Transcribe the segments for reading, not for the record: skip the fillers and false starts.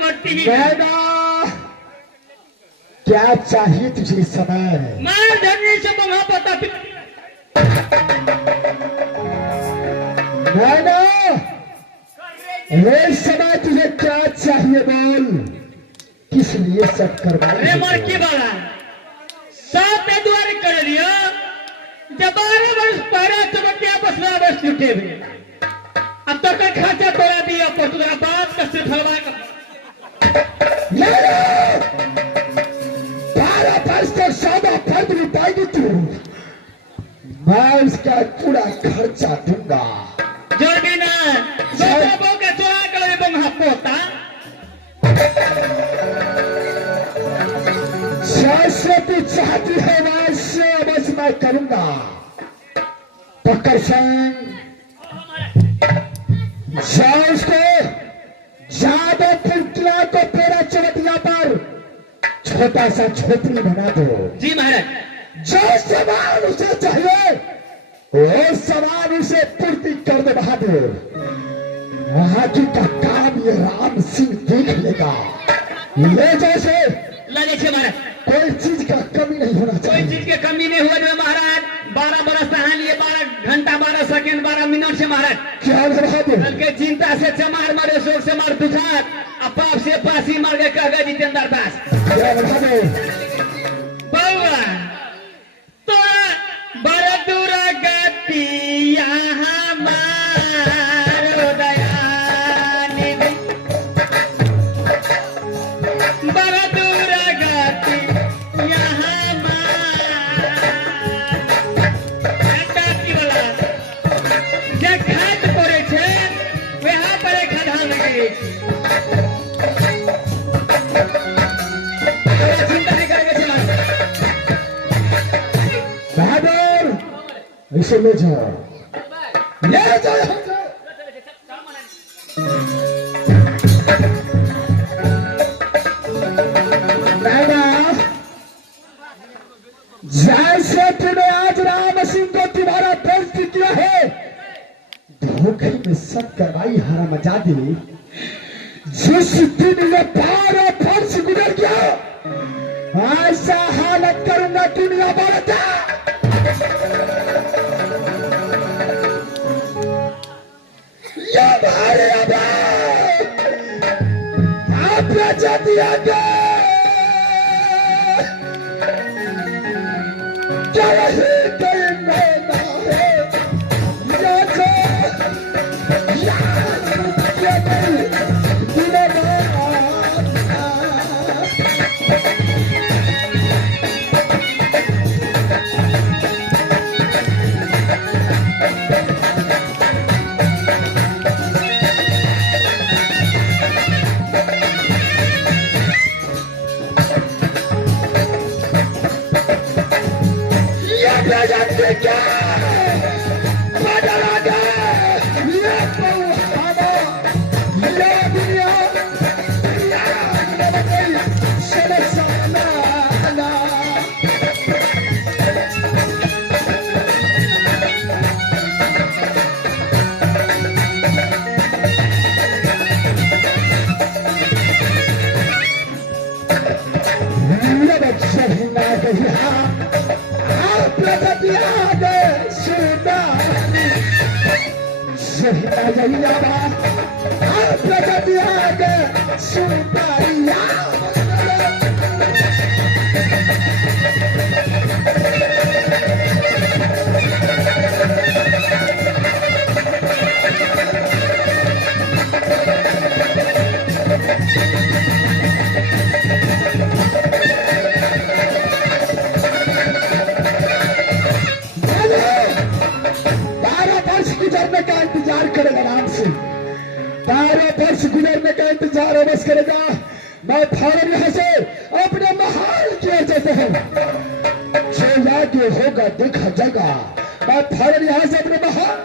करती ही क्या चाहिए तुझे इस समय? मैं धरने से मंगा पता नैना, इस समय तुझे क्या चाहिए बोल? किस लिए सब करवाए? मर की बाला सात द्वारे कर लिया जब 12 वर्ष पहले चमकिया बसना वर्ष लुटे हुए अब तक का खाचा तोड़ा दिया पुतला बाप का सिर्फ हलवा का 12 वर्ष तक सादा फर्द लुटाएगी तू। मैं उसका पूरा खर्चा दूंगा। जो भी ना दो के चुरा कर बंगा पोता जैसे तू चाहती है वैसे बस मैं करूंगा। पकड़ सिंह जाओ उसको जादवपुर किला को तेरा चौटिया पर छोटा सा झोपड़ी बना दो। जी महाराज। जो सामान उसे चाहिए वो सामान उसे पूर्ति कर दे बहादुर। आगे का काम ये राम सिंह देख लेगा। ले जैसे लगे छे महाराज कोई चीज का कमी नहीं होना चाहिए। कोई चीज की कमी नहीं हुआ जो महाराज 12 बरस तहां लिए 12 घंटा 12 सेकंड 12 मिनट से महाराज क्या बहादुर कल के चिंता से चमार मारे शोक से मार दुखात अपाप से पासी मार के कह गए जितेंद्र दास क्या बहादुर बउआ तो बरदुर गति यहाँ मारो दयानिधि बरदुर गति यहाँ मार गति वाला जे खाद पड़े छे वहाँ पर खदान लगे चिंता नहीं करेंगे बहादुर इसे ले जाओ ले जाओ। जैसे तूने आज राम सिंह को तुम्हारा बेइज्जती किया है धोखे में सब करवाई हरामजादी। जिस दिन ये 12 वर्ष गुजर गया ऐसा हालत करूंगा दुनिया बोलता। ये भारे आप जाती आगे क्या यही कोई मैना है गुजरने का इंतजार बस करेगा। मैं फौरन यहाँ से अपने महाल की ओर जाता हूँ। जो याद होगा देखा जाएगा। मैं फौरन यहाँ से अपने महाल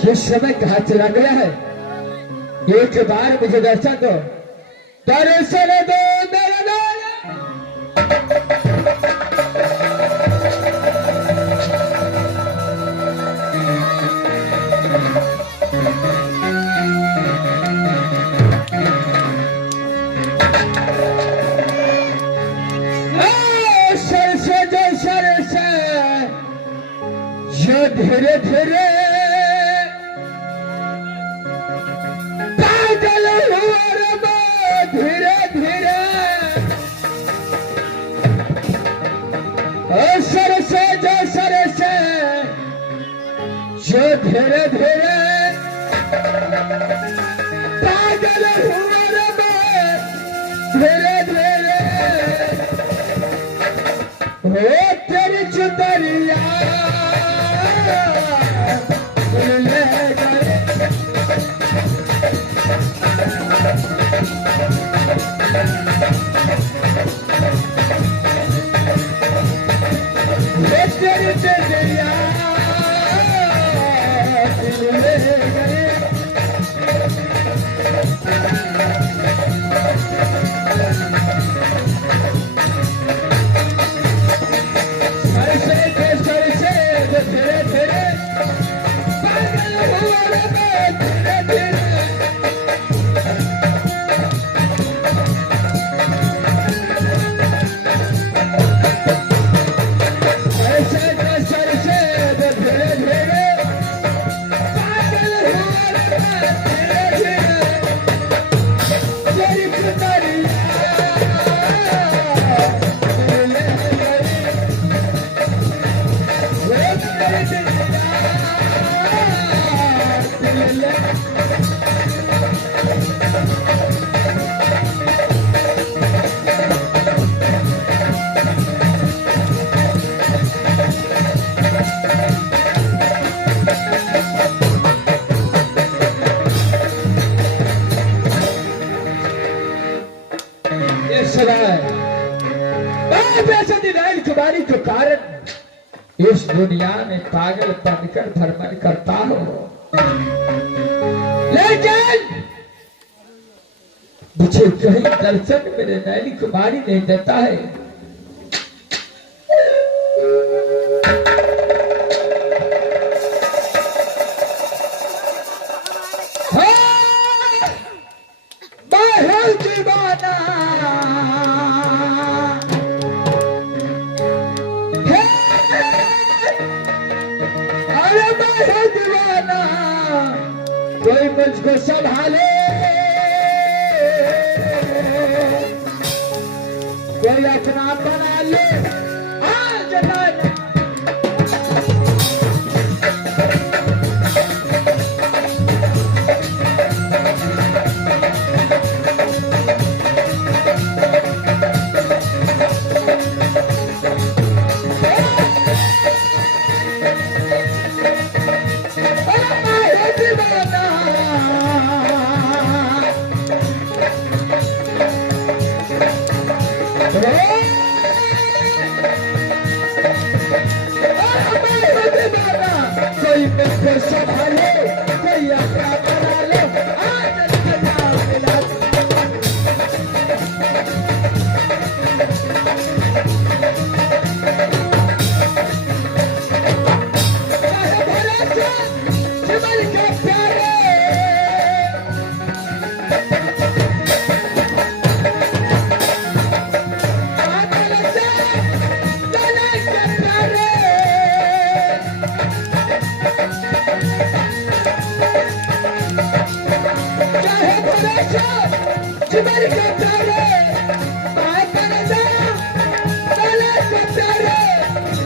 ये समय कहाँ चला गया है? एक बार मुझे दर्शन दो, दर्शन दो मेरे लाल। सरसे जो सरसे जो धीरे धीरे पागल हुआ रे मैं धीरे धीरे। सरसे जो सरसे जो धीरे धीरे पागल हुआ रे मैं धीरे धीरे। ओ तेरी चुदरिया ले गए। ओ तेरी चुदरिया ले गए। कुमारी के कारण इस दुनिया में पागल बनकर भ्रमण करता हो, लेकिन मुझे कहीं दर्शन मेरे नैनी कुमारी नहीं देता है। कोई मुझको संभाले, कोई अपना बना ले। आज कोई मुझको संभाले, कोई अपना बना ले। आज मिला जीवन के प्यारे जीवन के प्यारे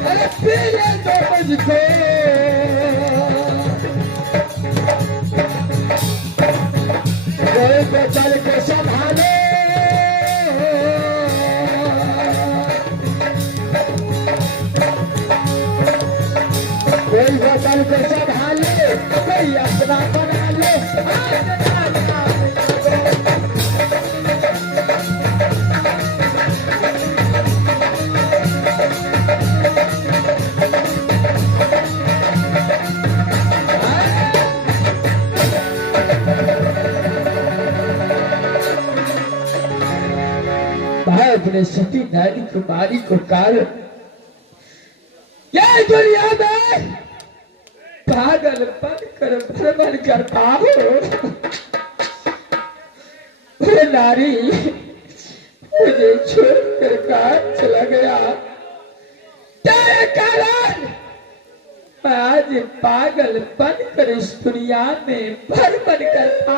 अरे पीले तो मुझको कोई बोतल के संभाले, कोई बोतल के संभाले, कोई अपना बना ले। अपने सती नारी कुमारी को कारण ये दुनिया में पागल बनकर भ्रमण करता हूँ। वो नारी मुझे छोड़कर कहाँ चला गया, तेरे कारण मैं आज पागल बनकर इस दुनिया में भ्रमण करता।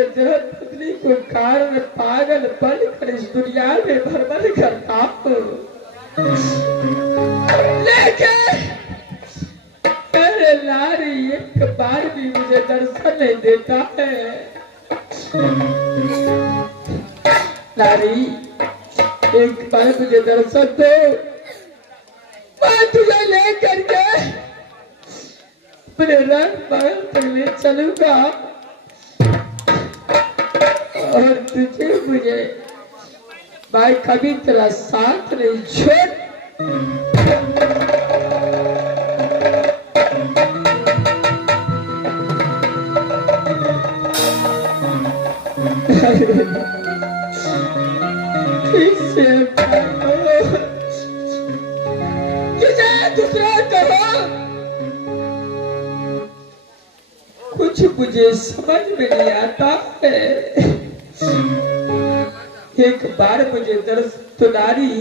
पत्नी को कारण पागल बनकर इस दुनिया में भ्रमण करता हूँ, लेकिन मेरे नारी एक बार भी मुझे दर्शन नहीं देता है। नारी एक बार मुझे दर्शन दो, मैं तुझे लेकर के अपने रंग महल तक ले चलूंगा और तुझे मुझे भाई कभी तेरा साथ नहीं छोड़। तुझे दूसरा कहो, कुछ मुझे समझ में नहीं आता है। एक बार मुझे दर्श तो नारी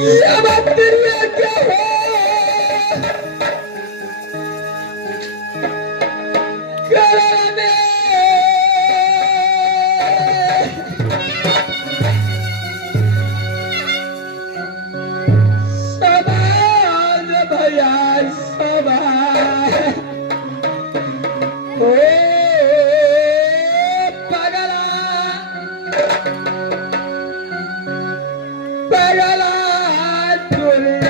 ये बात तेरे क्या हो, कराने समाज भैया समाज पगला पगला तुरी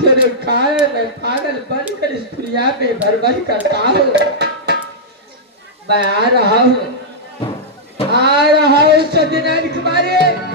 तेरे कारण मैं पागल बनकर इस दुनिया में बर्बाद करता हूँ। मैं आ रहा हूँ सत्यनारायण कुमारी।